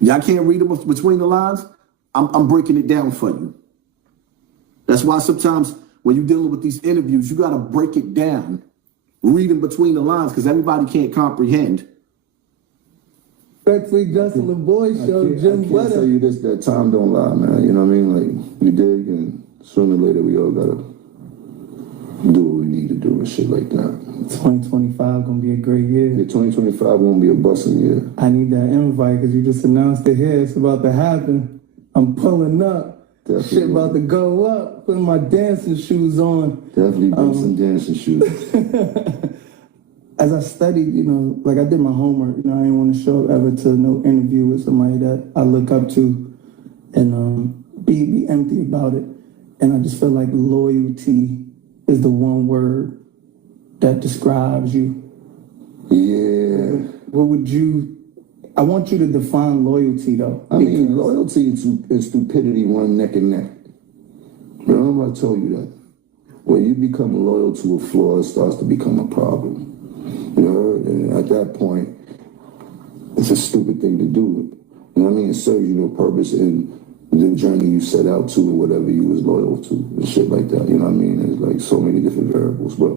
Y'all can't read them between the lines. I'm breaking it down for you. That's why sometimes when you're dealing with these interviews, you got to break it down, read them between the lines, because everybody can't comprehend. Respectfully, Justin LeBoy show, Jim I can't tell you this, that time don't lie, man. You know what I mean? Like, you dig, and sooner or later we all gotta do what we need to do and shit like that. 2025 gonna be a great year. Yeah, 2025 won't be a busting year. I need that invite because you just announced it here. It's about to happen. I'm pulling up. Definitely. Shit about to go up. Putting my dancing shoes on. Definitely bring some dancing shoes. As I studied, you know, like I did my homework, you know, I didn't want to show up ever to no interview with somebody that I look up to and be empty about it. And I just feel like loyalty is the one word that describes you. Yeah. What would you, I want you to define loyalty though. I mean, loyalty and stupidity run neck and neck. Remember I told you that. When you become loyal to a flaw, it starts to become a problem. You know, and at that point, it's a stupid thing to do. You know what I mean? It serves you no purpose in the journey you set out to or whatever you was loyal to and shit like that. You know what I mean? There's like so many different variables. But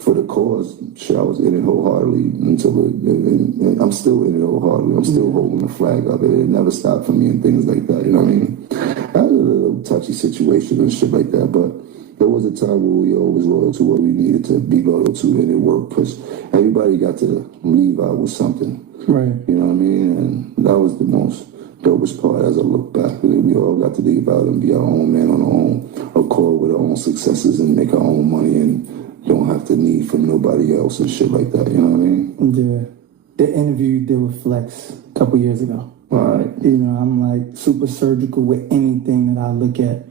for the cause, shit, I was in it wholeheartedly until and I'm still in it wholeheartedly. I'm still holding the flag up. It never stopped for me and things like that. You know what I mean? That was a little touchy situation and shit like that. But there was a time where we always loyal to what we needed to be loyal to, and it worked because everybody got to leave out with something. Right. You know what I mean? And that was the most dopest part as I look back. We all got to leave out and be our own man on our own accord with our own successes and make our own money and don't have to need from nobody else and shit like that. You know what I mean? Yeah. The interview you did with Flex a couple years ago. All right. You know, I'm like super surgical with anything that I look at.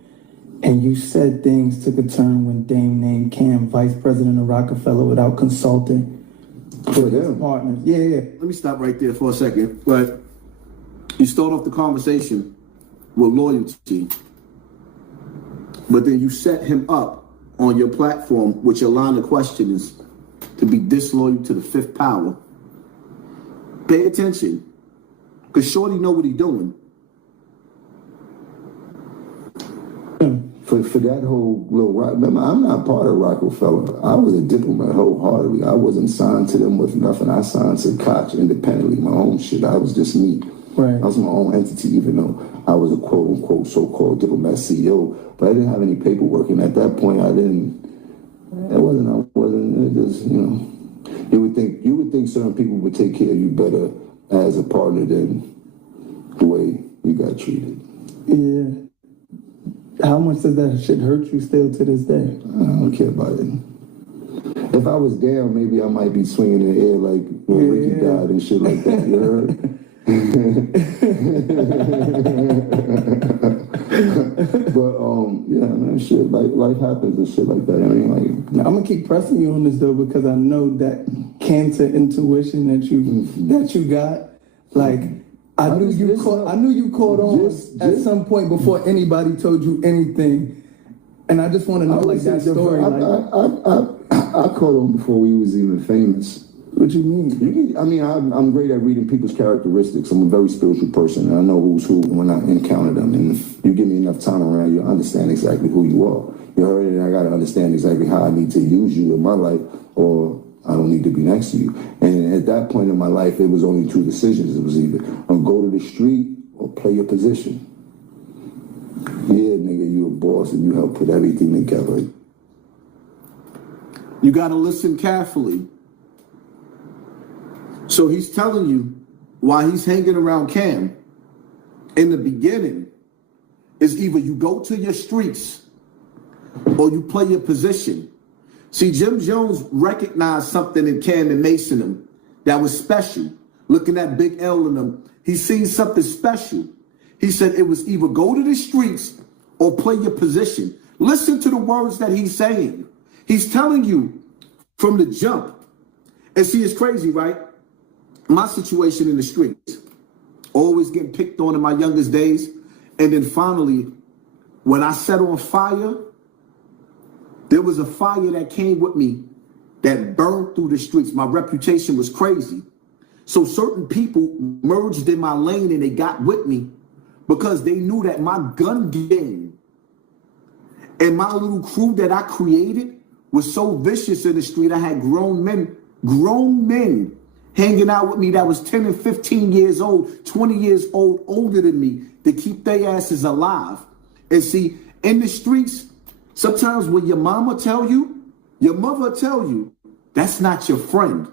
And you said things took a turn when Dame named Cam vice president of Rockefeller without consulting with his partners. Yeah. Let me stop right there for a second. But you start off the conversation with loyalty, but then you set him up on your platform, which your line of question is to be disloyal to the fifth power. Pay attention, because Shorty know what he doing. For that whole little rock, remember, I'm not part of Rockefeller. I was a diplomat wholeheartedly. I wasn't signed to them with nothing. I signed to Koch independently, my own shit. I was just me. Right. I was my own entity, even though I was a quote unquote so-called diplomat CEO. But I didn't have any paperwork, and at that point, it just, you know, you would think certain people would take care of you better as a partner than the way you got treated. Yeah. How much does that shit hurt you still to this day? I don't care about it. If I was down, maybe I might be swinging in the air like when Ricky died and shit like that. You heard? But yeah, man, shit, like life happens and shit like that. I mean, like, I'm gonna keep pressing you on this though, because I know that cancer intuition that you got, like. I knew you caught on at some point before anybody told you anything, and I just want to know like that story. I caught on before we was even famous. What you mean? I mean, I'm great at reading people's characteristics. I'm a very spiritual person, and I know who's who when I encounter them. And if you give me enough time around, you'll understand exactly who you are. You heard it, and I got to understand exactly how I need to use you in my life, or I don't need to be next to you. And at that point in my life, it was only two decisions. It was either go to the street or play your position. Yeah, nigga, you a boss and you help put everything together. You got to listen carefully. So he's telling you why he's hanging around Cam. In the beginning, is either you go to your streets or you play your position. See, Jim Jones recognized something in Cam and Mase in him that was special. Looking at Big L in them, he seen something special. He said it was either go to the streets or play your position. Listen to the words that he's saying. He's telling you from the jump. And see, it's crazy, right? My situation in the streets, always getting picked on in my youngest days. And then finally, when I set on fire, there was a fire that came with me that burned through the streets. My reputation was crazy. So certain people merged in my lane and they got with me because they knew that my gun game and my little crew that I created was so vicious in the street. I had grown men hanging out with me that was 10 and 15 years old, 20 years old, older than me, to keep their asses alive. And see, in the streets, sometimes when your mama tell you, your mother tell you, that's not your friend.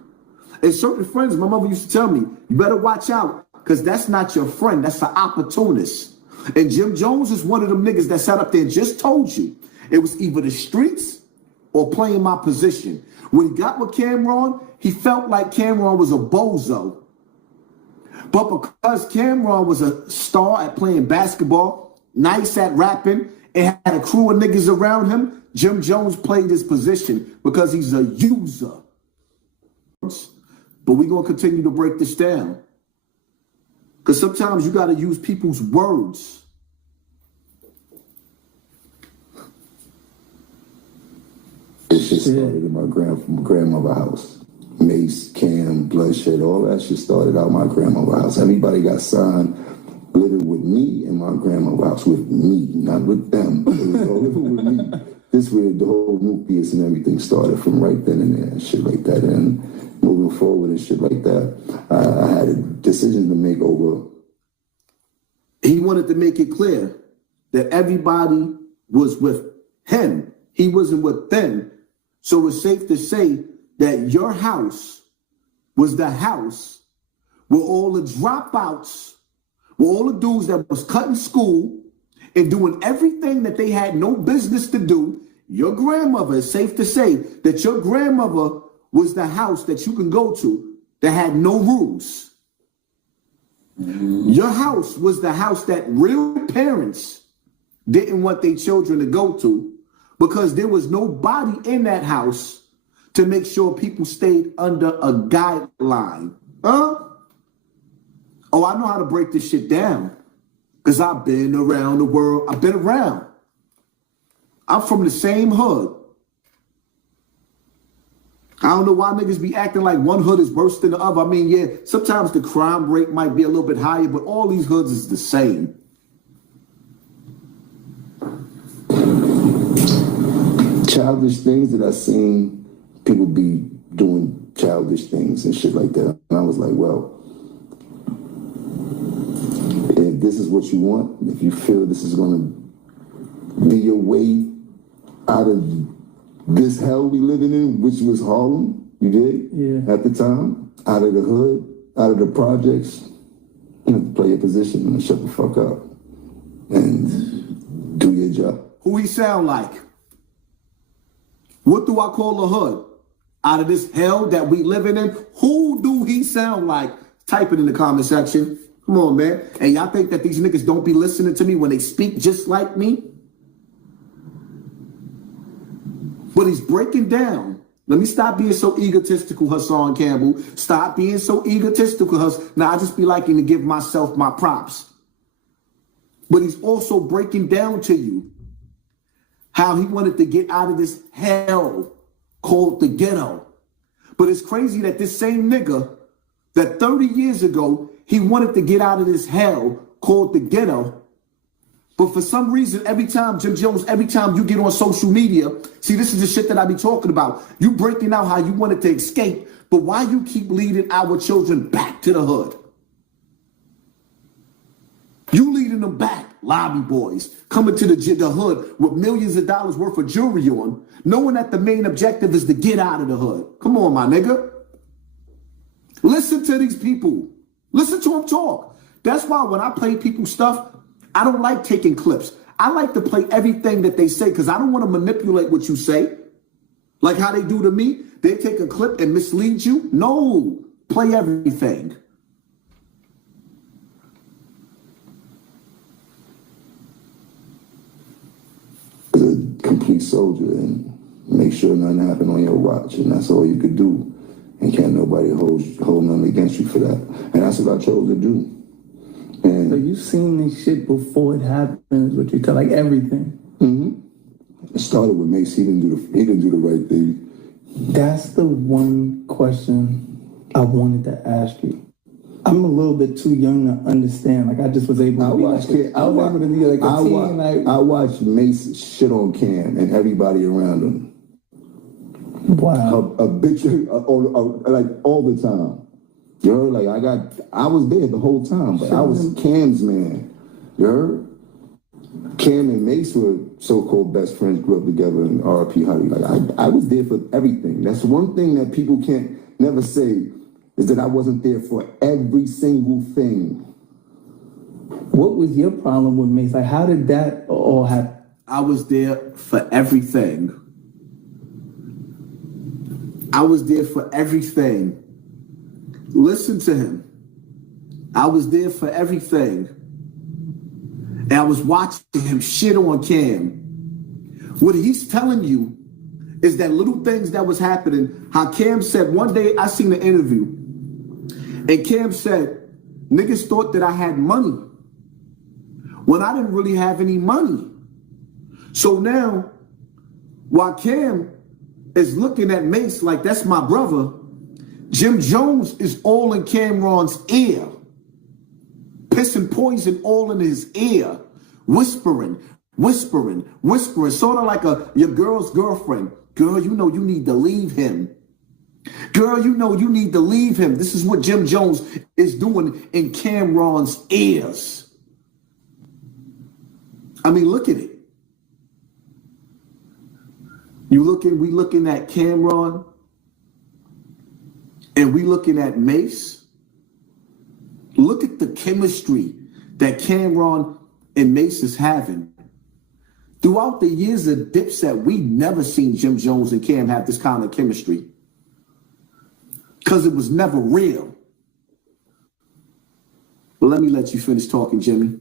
And certain friends, my mother used to tell me, you better watch out, because that's not your friend. That's an opportunist. And Jim Jones is one of them niggas that sat up there and just told you it was either the streets or playing my position. When he got with Cameron, he felt like Cameron was a bozo. But because Cameron was a star at playing basketball, nice at rapping, and had a crew of niggas around him, Jim Jones played his position because he's a user. But we're going to continue to break this down. Because sometimes you got to use people's words. This shit started in my grandmother's house. Mase, Cam, Bloodshed, all that shit started out my grandmother's house. Everybody got signed living with me in my grandmother's house, with me, not with them. It was all living with me. This way the whole nucleus and everything started from right then and there and shit like that. And moving forward and shit like that, I had a decision to make over. He wanted to make it clear that everybody was with him. He wasn't with them. So it's safe to say that your house was the house where all the dropouts, where all the dudes that was cutting school and doing everything that they had no business to do. Your grandmother, it's safe to say that your grandmother was the house that you can go to that had no rules. Your house was the house that real parents didn't want their children to go to because there was nobody in that house to make sure people stayed under a guideline. Oh, I know how to break this shit down because I've been around the world. I've been around. I'm from the same hood. I don't know why niggas be acting like one hood is worse than the other. I mean, yeah, sometimes the crime rate might be a little bit higher, but all these hoods is the same. Childish things that I seen people be doing childish things and shit like that. And I was like, well, if this is what you want, if you feel this is going to be your way out of this hell we living in, which was Harlem, you did? Yeah. At the time, out of the hood, out of the projects, you have to play your position and shut the fuck up and do your job. Who he sound like? What do I call the hood? Out of this hell that we living in, who do he sound like? Type it in the comment section. Come on, man. And y'all think that these niggas don't be listening to me when they speak just like me? But he's breaking down. Let me stop being so egotistical, Hassan Campbell. Stop being so egotistical, Hassan. Now, I just be liking to give myself my props. But he's also breaking down to you how he wanted to get out of this hell called the ghetto. But it's crazy that this same nigga that 30 years ago, he wanted to get out of this hell called the ghetto. But for some reason, every time, Jim Jones, every time you get on social media, see, this is the shit that I be talking about. You breaking out how you wanted to escape, but why you keep leading our children back to the hood? You leading them back, lobby boys, coming to the hood with millions of dollars worth of jewelry on, knowing that the main objective is to get out of the hood. Come on, my nigga. Listen to these people. Listen to them talk. That's why when I play people's stuff, I don't like taking clips. I like to play everything that they say because I don't want to manipulate what you say. Like how they do to me. They take a clip and mislead you. No, play everything. As a complete soldier and make sure nothing happened on your watch. And that's all you could do. And can't nobody hold nothing against you for that. And that's what I chose to do. And so you seen this shit before it happens, what you tell, like everything. It started with Mase. He didn't do the right thing. That's the one question I wanted to ask you. I'm a little bit too young to understand. Like I just was able to be like, I was able to be like a teen. Like I watched Mase shit on Cam and everybody around him. Wow. A bitch, like all the time. You heard? Like I was there the whole time, but I was Cam's man. You heard? Cam and Mase were so-called best friends, grew up together in RP Honey. Like I was there for everything. That's one thing that people can't never say is that I wasn't there for every single thing. What was your problem with Mase? Like how did that all happen? I was there for everything. I was there for everything. Listen to him. I was there for everything. And I was watching him shit on Cam. What he's telling you is that little things that was happening. How Cam said, one day I seen an interview. And Cam said, niggas thought that I had money when I didn't really have any money. So now, while Cam is looking at Mase like that's my brother, Jim Jones is all in Cameron's ear, pissing poison all in his ear, whispering, sort of like your girl's girlfriend. Girl, you know you need to leave him. Girl, you know you need to leave him. This is what Jim Jones is doing in Cameron's ears. I mean, look at it. We looking at Cameron and we looking at Mase. Look at the chemistry that Cameron and Mase is having. Throughout the years of Dipset, we never seen Jim Jones and Cam have this kind of chemistry. Because it was never real. But let me let you finish talking, Jimmy.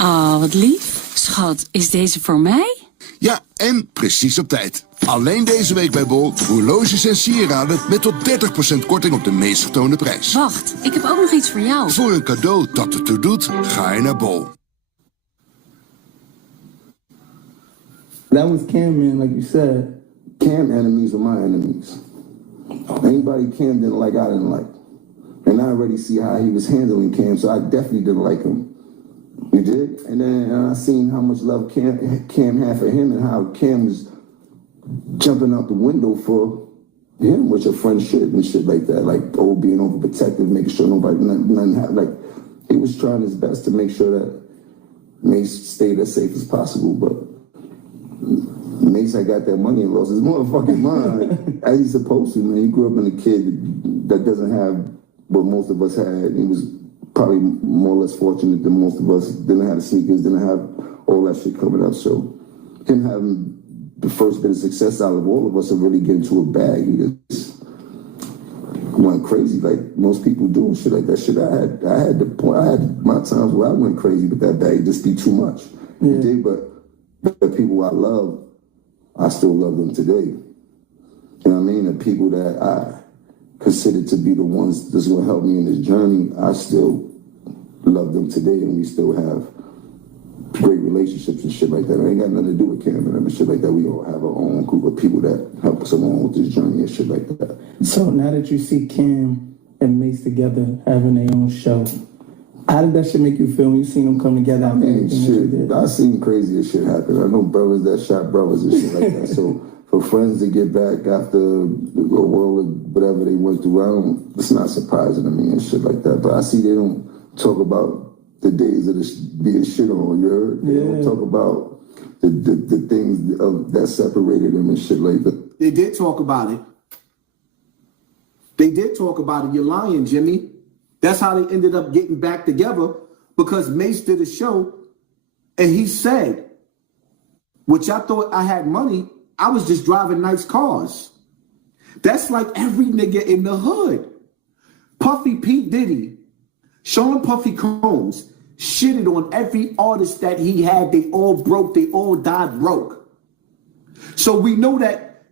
Oh, wat lief. Schat, is deze voor mij? Ja, en precies op tijd. Alleen deze week bij Bol, horloges en sieraden met tot 30% korting op de meest getoonde prijs. Wacht, ik heb ook nog iets voor jou. Voor een cadeau dat ertoe doet, ga je naar Bol. That was Cam, man, like you said. Cam enemies were my enemies. Anybody Cam didn't like, I didn't like. And I already see how he was handling Cam, so I definitely didn't like him. You did? And then I seen how much love Cam had for him and how Cam was jumping out the window for him, which a friend should and shit like that. Like, being overprotective, making sure nothing happened. Like, he was trying his best to make sure that Mase stayed as safe as possible, but Mase had got that money and lost his motherfucking mind, as he's supposed to, man. He grew up in a kid that doesn't have what most of us had. He was probably more or less fortunate than most of us. Didn't have the sneakers, didn't have all that shit coming up. So him having the first bit of success out of all of us and really get into a bag, he just went crazy like most people do and shit like that. Shit, I had my times where I went crazy with that bag. It just be too much. Yeah. You dig? But the people I love, I still love them today. You know what I mean? The people that I consider to be the ones that's going to help me in this journey, I still love them today, and we still have great relationships and shit like that. It ain't got nothing to do with Cam and them and shit like that. We all have our own group of people that help us along with this journey and shit like that. So now that you see Cam and Mase together having their own show, how did that shit make you feel when you seen them come together? I mean, shit, I seen crazier shit happen. I know brothers that shot brothers and shit like that. So for friends to get back after a world of whatever they went through, it's not surprising to me and shit like that. But I see they don't talk about the days of being shit on, you heard? They don't talk about the things that separated them and shit like that. They did talk about it. They did talk about it. You're lying, Jimmy. That's how they ended up getting back together, because Mase did a show and he said, which I thought I had money, I was just driving nice cars. That's like every nigga in the hood. Puffy P. Diddy, Sean Puffy Combs shitted on every artist that he had. They all broke. They all died broke. So we know that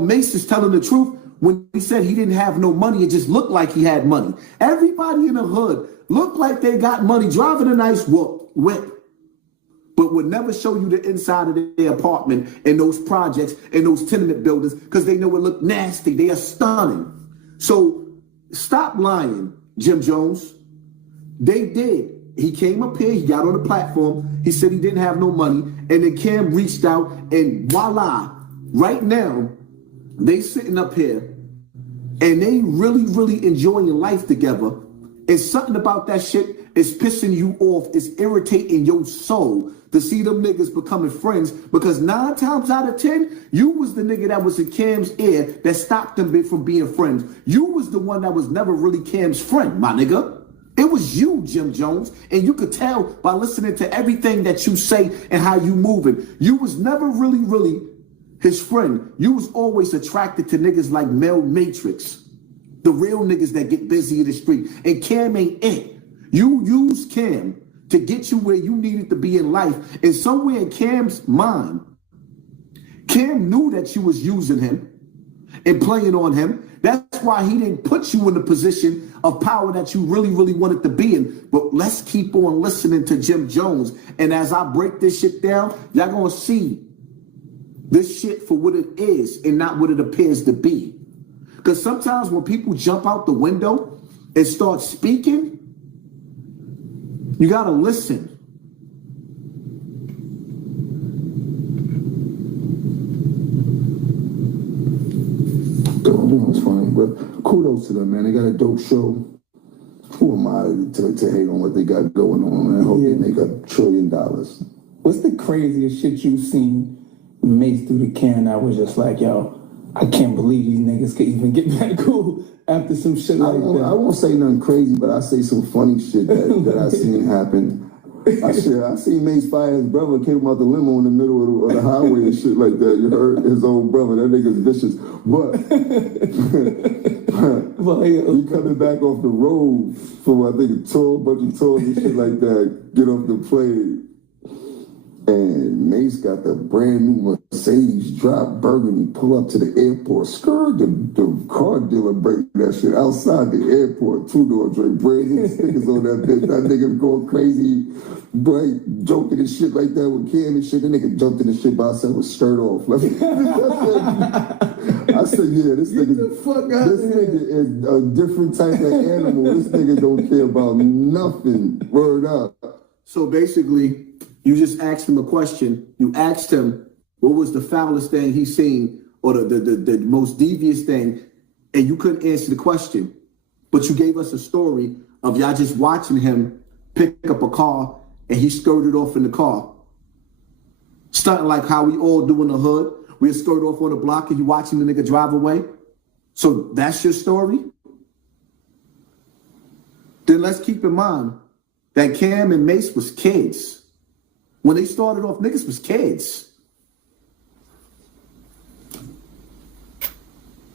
Mase is telling the truth. When he said he didn't have no money, it just looked like he had money. Everybody in the hood looked like they got money, driving a nice whip. but would never show you the inside of their apartment and those projects and those tenement buildings because they know it look nasty. They are stunning. So stop lying, Jim Jones. They did. He came up here, he got on the platform, he said he didn't have no money, and then Cam reached out, and voila, right now, they sitting up here, and they really, really enjoying life together, and something about that shit is pissing you off, is irritating your soul to see them niggas becoming friends, because 9 times out of 10, you was the nigga that was in Cam's ear that stopped them from being friends. You was the one that was never really Cam's friend, my nigga. It was you, Jim Jones, and you could tell by listening to everything that you say and how you moving. You was never really, really his friend. You was always attracted to niggas like Mel Matrix, the real niggas that get busy in the street. And Cam ain't it. You used Cam to get you where you needed to be in life. And somewhere in Cam's mind, Cam knew that you was using him and playing on him. That's why he didn't put you in the position of power that you really, really wanted to be in. But let's keep on listening to Jim Jones. And as I break this shit down, y'all gonna see this shit for what it is and not what it appears to be. Because sometimes when people jump out the window and start speaking, you gotta listen. It's funny, but kudos to them, man. They got a dope show. Who am I to hate on what they got going on, man? I hope they make $1 trillion. What's the craziest shit you've seen Mase through the can that was just like, yo, I can't believe these niggas could even get back cool after some shit like that? I won't say nothing crazy, but I say some funny shit that I seen happen. I seen Mase fire his brother, came out the limo in the middle of the highway and shit like that. You heard his old brother, that nigga's vicious. But he coming back off the road from, I think, a bunch of tours and shit like that, get off the plane. And Mase got the brand new Mercedes drop burgundy, pull up to the airport, skirt, the car dealer break that shit outside the airport, 2-door drink, brand new stickers on that bitch. That nigga going crazy, bright, joking and shit like that with Cam and shit. That nigga jumped in the shit by himself with skirt off. I said, yeah, this nigga is a different type of animal. This nigga don't care about nothing. Word up. So basically, you just asked him a question. You asked him what was the foulest thing he's seen or the most devious thing, and you couldn't answer the question. But you gave us a story of y'all just watching him pick up a car and he skirted off in the car. Stunting like how we all do in the hood. We'll skirt off on the block and you watching the nigga drive away. So that's your story? Then let's keep in mind that Cam and Mase was kids. When they started off, niggas was kids.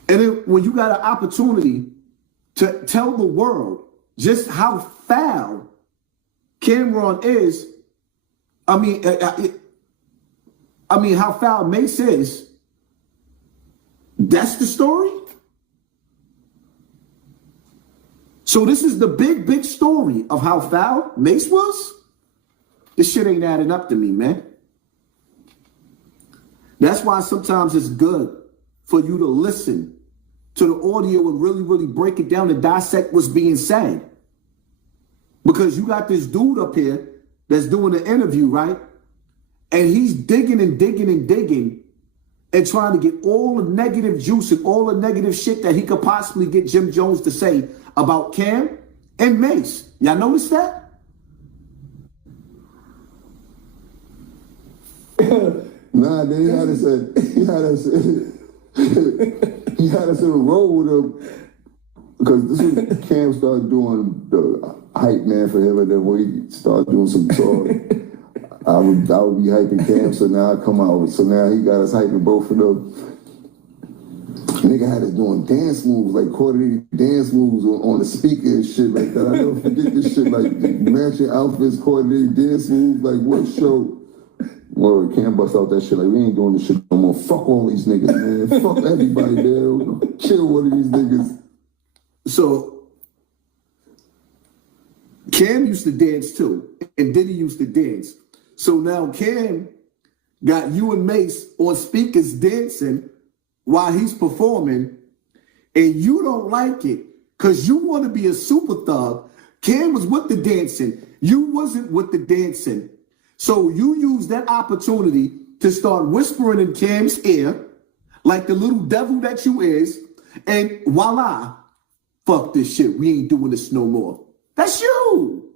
And then when you got an opportunity to tell the world just how foul Cameron is, I mean how foul Mase is, that's the story? So this is the big story of how foul Mase was? This shit ain't adding up to me, man. That's why sometimes it's good for you to listen to the audio and really, really break it down and dissect what's being said. Because you got this dude up here that's doing an interview, right? And he's digging and digging and digging and trying to get all the negative juice and all the negative shit that he could possibly get Jim Jones to say about Cam and Mase. Y'all notice that? Nah, then he had us in a row with him because this was Cam started doing the hype man for him, and then when he started doing some talk, I would be hyping Cam. So now I come out. So now he got us hyping both of them. Nigga had us doing dance moves, like coordinated dance moves on the speaker and shit like that. I never forget this shit, like matching outfits, coordinated dance moves, like what show? Well, Cam bust out that shit like, we ain't doing this shit no more. Fuck all these niggas, man. Fuck everybody, man. Kill one of these niggas. So, Cam used to dance too, and Diddy used to dance. So now Cam got you and Mase on speakers dancing while he's performing, and you don't like it because you want to be a super thug. Cam was with the dancing. You wasn't with the dancing. So you use that opportunity to start whispering in Cam's ear like the little devil that you is, and voila, fuck this shit. We ain't doing this no more. That's you.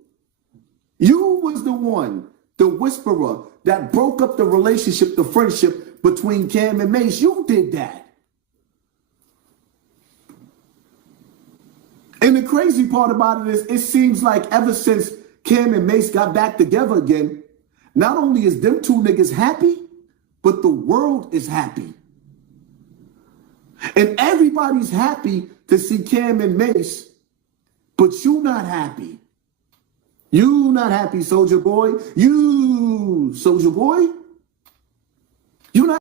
You was the one, the whisperer that broke up the relationship, the friendship between Cam and Mase. You did that. And the crazy part about it is it seems like ever since Cam and Mase got back together again, not only is them two niggas happy, but the world is happy. And everybody's happy to see Cam and Mase, but you not happy. You not happy, Soulja Boy. You, Soulja Boy. You not